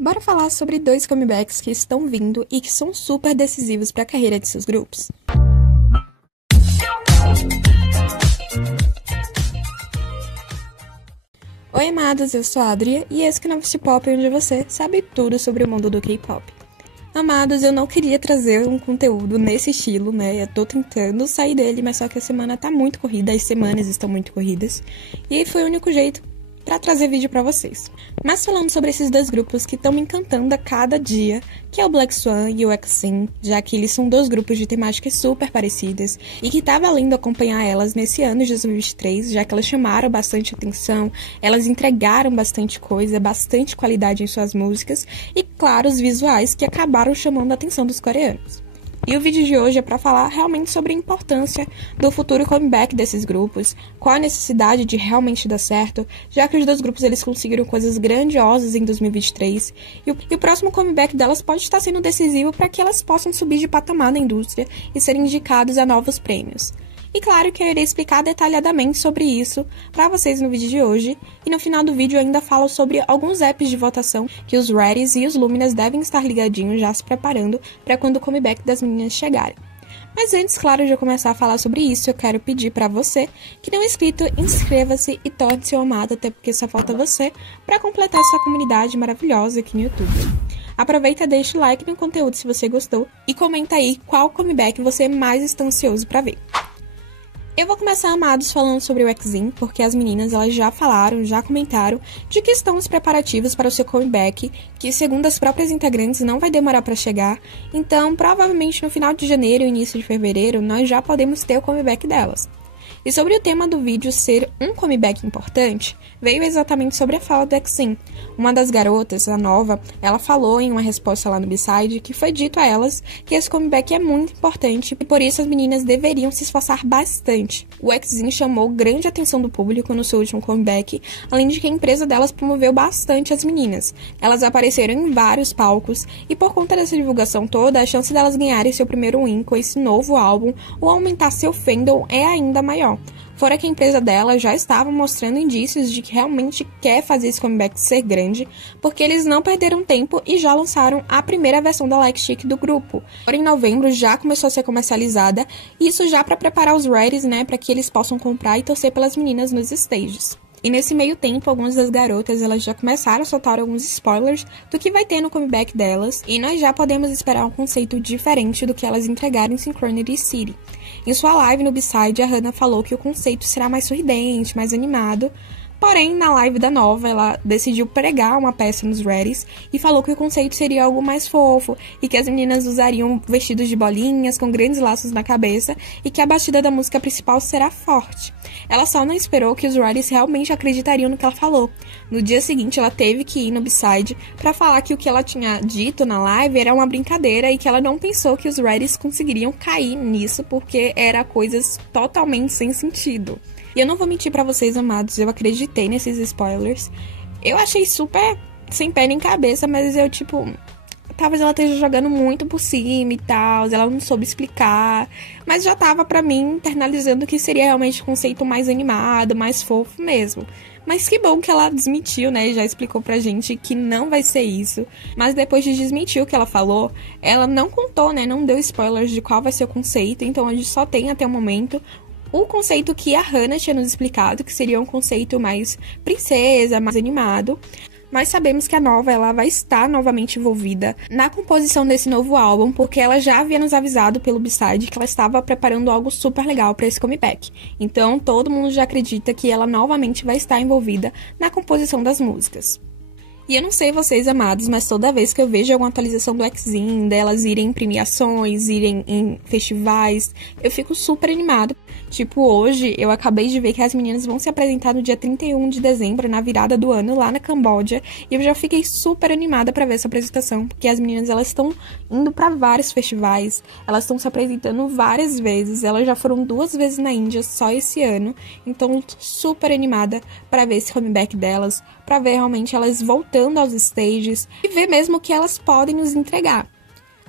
Bora falar sobre dois comebacks que estão vindo e que são super decisivos para a carreira de seus grupos. Oi, amados, eu sou a Adria e esse canal Pop, onde você sabe tudo sobre o mundo do K-pop. Amados, eu não queria trazer um conteúdo nesse estilo, né? Eu tô tentando sair dele, mas só que a semana tá muito corrida, as semanas estão muito corridas. E aí foi o único jeito pra trazer vídeo pra vocês. Mas falando sobre esses dois grupos que estão me encantando a cada dia, que é o Black Swan e o EXIN, já que eles são dois grupos de temáticas super parecidas e que tá valendo acompanhar elas nesse ano de 2023, já que elas chamaram bastante atenção, elas entregaram bastante coisa, bastante qualidade em suas músicas e, claro, os visuais que acabaram chamando a atenção dos coreanos. E o vídeo de hoje é para falar realmente sobre a importância do futuro comeback desses grupos, qual a necessidade de realmente dar certo, já que os dois grupos eles conseguiram coisas grandiosas em 2023, e o próximo comeback delas pode estar sendo decisivo para que elas possam subir de patamar na indústria e serem indicados a novos prêmios. E claro que eu irei explicar detalhadamente sobre isso para vocês no vídeo de hoje, e no final do vídeo eu ainda falo sobre alguns apps de votação que os Reddys e os Luminas devem estar ligadinhos já se preparando para quando o comeback das meninas chegarem. Mas antes, claro, de eu começar a falar sobre isso, eu quero pedir para você que não é inscrito, inscreva-se e torne-se um amado, até porque só falta você para completar essa comunidade maravilhosa aqui no YouTube. Aproveita e deixa o like no conteúdo se você gostou e comenta aí qual comeback você mais está ansioso para ver. Eu vou começar, amados, falando sobre o EXIN, porque as meninas elas já falaram, já comentaram de que estão os preparativos para o seu comeback, que segundo as próprias integrantes não vai demorar para chegar, então provavelmente no final de janeiro e início de fevereiro nós já podemos ter o comeback delas. E sobre o tema do vídeo ser um comeback importante, veio exatamente sobre a fala do EXIN. Uma das garotas, a Nova, ela falou em uma resposta lá no B-Side que foi dito a elas que esse comeback é muito importante e por isso as meninas deveriam se esforçar bastante. O EXIN chamou grande atenção do público no seu último comeback, além de que a empresa delas promoveu bastante as meninas. Elas apareceram em vários palcos e por conta dessa divulgação toda, a chance delas ganharem seu primeiro win com esse novo álbum ou aumentar seu fandom é ainda maior. Fora que a empresa dela já estava mostrando indícios de que realmente quer fazer esse comeback ser grande, porque eles não perderam tempo e já lançaram a primeira versão da Like Chic do grupo. Agora em novembro já começou a ser comercializada, isso já para preparar os Reddys, né, para que eles possam comprar e torcer pelas meninas nos stages. E nesse meio tempo, algumas das garotas elas já começaram a soltar alguns spoilers do que vai ter no comeback delas, e nós já podemos esperar um conceito diferente do que elas entregaram em Synchronity City. Em sua live no B-Side, a Hannah falou que o conceito será mais sorridente, mais animado, porém, na live da Nova, ela decidiu pregar uma peça nos Reddys e falou que o conceito seria algo mais fofo e que as meninas usariam vestidos de bolinhas com grandes laços na cabeça e que a batida da música principal será forte. Ela só não esperou que os Reddys realmente acreditariam no que ela falou. No dia seguinte, ela teve que ir no B-Side para falar que o que ela tinha dito na live era uma brincadeira e que ela não pensou que os Reddys conseguiriam cair nisso porque era coisas totalmente sem sentido. E eu não vou mentir pra vocês, amados, eu acreditei nesses spoilers. Eu achei super sem pé nem cabeça, mas eu, talvez ela esteja jogando muito por cima e tal, ela não soube explicar. Mas já tava pra mim internalizando que seria realmente um conceito mais animado, mais fofo mesmo. Mas que bom que ela desmentiu, né, e já explicou pra gente que não vai ser isso. Mas depois de desmentir o que ela falou, ela não contou, né, não deu spoilers de qual vai ser o conceito, então a gente só tem até o momento o conceito que a Hannah tinha nos explicado, que seria um conceito mais princesa, mais animado. Mas sabemos que a Nova ela vai estar novamente envolvida na composição desse novo álbum, porque ela já havia nos avisado pelo B-Side que ela estava preparando algo super legal para esse comeback. Então todo mundo já acredita que ela novamente vai estar envolvida na composição das músicas. E eu não sei vocês, amados, mas toda vez que eu vejo alguma atualização do EXIN, delas irem em premiações, irem em festivais, eu fico super animada. Hoje eu acabei de ver que as meninas vão se apresentar no dia 31 de dezembro, na virada do ano, lá na Camboja, e eu já fiquei super animada pra ver essa apresentação, porque as meninas elas estão indo pra vários festivais, elas estão se apresentando várias vezes, elas já foram 2 vezes na Índia só esse ano, então super animada pra ver esse comeback delas, pra ver realmente elas voltando aos stages e ver mesmo o que elas podem nos entregar.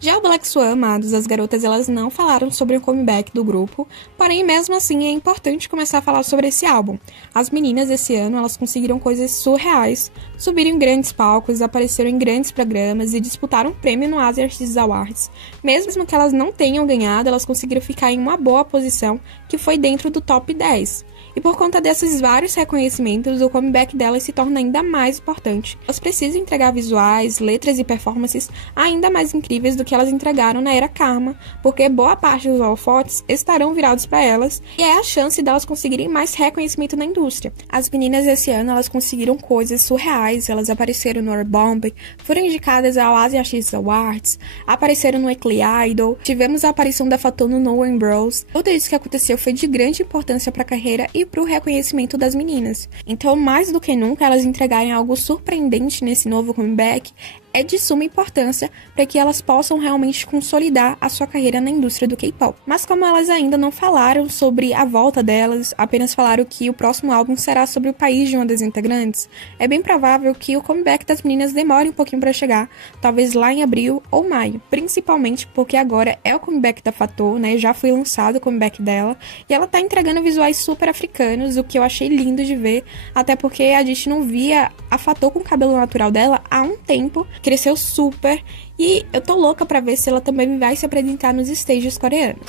Já o Black Swan, amados, as garotas elas não falaram sobre o comeback do grupo, porém mesmo assim é importante começar a falar sobre esse álbum. As meninas esse ano elas conseguiram coisas surreais, subiram em grandes palcos, apareceram em grandes programas e disputaram um prêmio no Asia Artists Awards. Mesmo que elas não tenham ganhado, elas conseguiram ficar em uma boa posição, que foi dentro do top 10. E por conta desses vários reconhecimentos, o comeback delas se torna ainda mais importante. Elas precisam entregar visuais, letras e performances ainda mais incríveis do que elas entregaram na era Karma, porque boa parte dos holofotes estarão virados para elas e é a chance delas conseguirem mais reconhecimento na indústria. As meninas esse ano elas conseguiram coisas surreais, elas apareceram no Bomb, foram indicadas ao Asia Artists Awards, apareceram no Eclipse Idol, tivemos a aparição da Fatou no No One Bros. Tudo isso que aconteceu foi de grande importância para a carreira e para o reconhecimento das meninas. Então, mais do que nunca, elas entregarem algo surpreendente nesse novo comeback é de suma importância para que elas possam realmente consolidar a sua carreira na indústria do K-pop. Mas como elas ainda não falaram sobre a volta delas, apenas falaram que o próximo álbum será sobre o país de uma das integrantes, é bem provável que o comeback das meninas demore um pouquinho para chegar, talvez lá em abril ou maio, principalmente porque agora é o comeback da Fatou, né? Já foi lançado o comeback dela e ela tá entregando visuais super africanos, o que eu achei lindo de ver, até porque a gente não via a Fatou com o cabelo natural dela há um tempo. Cresceu super e eu tô louca pra ver se ela também vai se apresentar nos stages coreanos.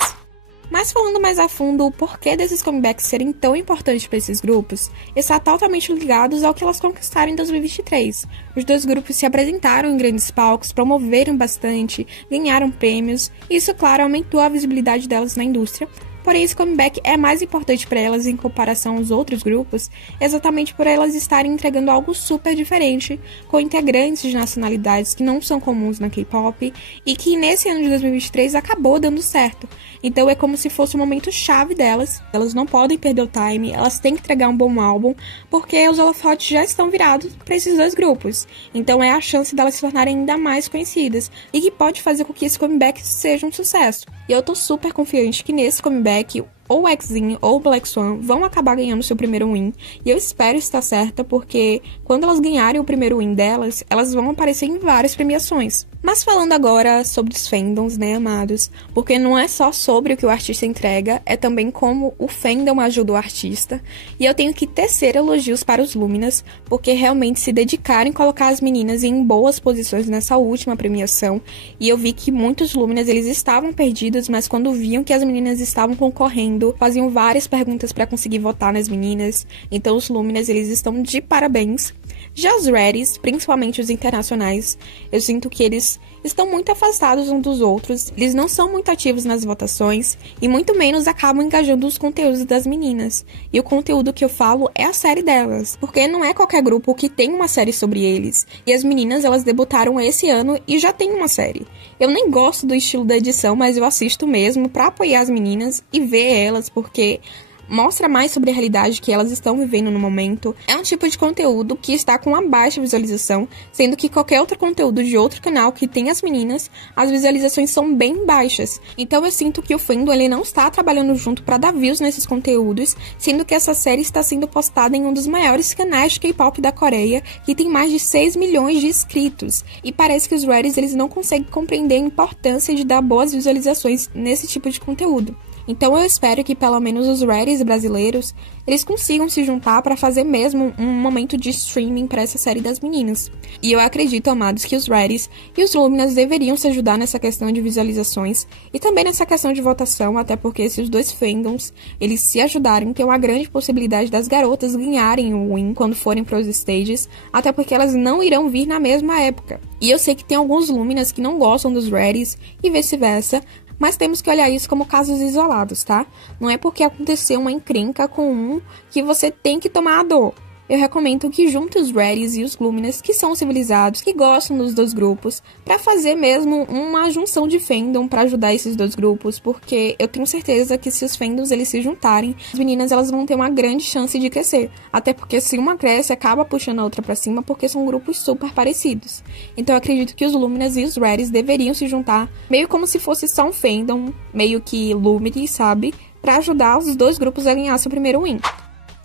Mas falando mais a fundo o porquê desses comebacks serem tão importantes para esses grupos, está totalmente ligados ao que elas conquistaram em 2023. Os dois grupos se apresentaram em grandes palcos, promoveram bastante, ganharam prêmios, e isso, claro, aumentou a visibilidade delas na indústria. Porém, esse comeback é mais importante para elas em comparação aos outros grupos, exatamente por elas estarem entregando algo super diferente, com integrantes de nacionalidades que não são comuns na K-pop e que nesse ano de 2023 acabou dando certo. Então é como se fosse o momento chave delas, elas não podem perder o time, elas têm que entregar um bom álbum, porque os holofotes já estão virados para esses dois grupos. Então é a chance delas se tornarem ainda mais conhecidas e que pode fazer com que esse comeback seja um sucesso. E eu tô super confiante que nesse comeback ou Exin ou Black Swan vão acabar ganhando seu primeiro win, e eu espero estar certa, porque quando elas ganharem o primeiro win delas, elas vão aparecer em várias premiações. Mas falando agora sobre os fandoms, né, amados, porque não é só sobre o que o artista entrega, é também como o fandom ajuda o artista, e eu tenho que tecer elogios para os Luminas, porque realmente se dedicaram em colocar as meninas em boas posições nessa última premiação, e eu vi que muitos Luminas eles estavam perdidos, mas quando viam que as meninas estavam concorrendo, faziam várias perguntas para conseguir votar nas meninas, então os Luminas eles estão de parabéns. Já os Reddys, principalmente os internacionais, eu sinto que eles estão muito afastados uns dos outros, eles não são muito ativos nas votações e muito menos acabam engajando os conteúdos das meninas. E o conteúdo que eu falo é a série delas, porque não é qualquer grupo que tem uma série sobre eles. E as meninas, elas debutaram esse ano e já tem uma série. Eu nem gosto do estilo da edição, mas eu assisto mesmo pra apoiar as meninas e ver elas, porque mostra mais sobre a realidade que elas estão vivendo no momento. É um tipo de conteúdo que está com uma baixa visualização, sendo que qualquer outro conteúdo de outro canal que tem as meninas, as visualizações são bem baixas. Então eu sinto que o fandom ele não está trabalhando junto para dar views nesses conteúdos, sendo que essa série está sendo postada em um dos maiores canais de K-pop da Coreia, que tem mais de 6 milhões de inscritos. E parece que os Reddys eles não conseguem compreender a importância de dar boas visualizações nesse tipo de conteúdo. Então eu espero que pelo menos os Reddys brasileiros, eles consigam se juntar para fazer mesmo um momento de streaming para essa série das meninas. E eu acredito, amados, que os Reddys e os Luminas deveriam se ajudar nessa questão de visualizações e também nessa questão de votação, até porque se os dois fandoms, eles se ajudarem, tem uma grande possibilidade das garotas ganharem o win quando forem para os stages, até porque elas não irão vir na mesma época. E eu sei que tem alguns Luminas que não gostam dos Reddys e vice-versa, mas temos que olhar isso como casos isolados, tá? Não é porque aconteceu uma encrenca com um que você tem que tomar a dor. Eu recomendo que junte os Reddys e os Luminas, que são civilizados, que gostam dos dois grupos, para fazer mesmo uma junção de fandom para ajudar esses dois grupos, porque eu tenho certeza que se os fandoms eles se juntarem, as meninas elas vão ter uma grande chance de crescer. Até porque se uma cresce, acaba puxando a outra para cima, porque são grupos super parecidos. Então eu acredito que os Luminas e os Reddys deveriam se juntar, meio como se fosse só um fandom, meio que Lumity, sabe? Para ajudar os dois grupos a ganhar seu primeiro win.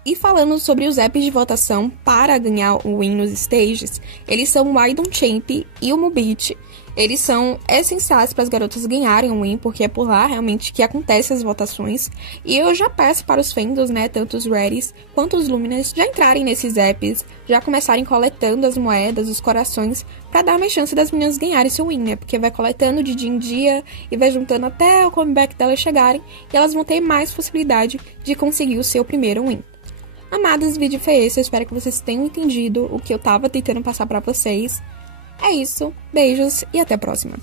E falando sobre os apps de votação para ganhar o win nos stages, eles são o Idol Champ e o Mubit. Eles são essenciais para as garotas ganharem o win, porque é por lá realmente que acontecem as votações. E eu já peço para os fandoms, né, tanto os Reddys quanto os Luminers, já entrarem nesses apps, já começarem coletando as moedas, os corações, para dar mais chance das meninas ganharem seu win, né? Porque vai coletando de dia em dia e vai juntando até o comeback delas chegarem, e elas vão ter mais possibilidade de conseguir o seu primeiro win. Amados, o vídeo foi esse, eu espero que vocês tenham entendido o que eu tava tentando passar pra vocês. É isso, beijos e até a próxima.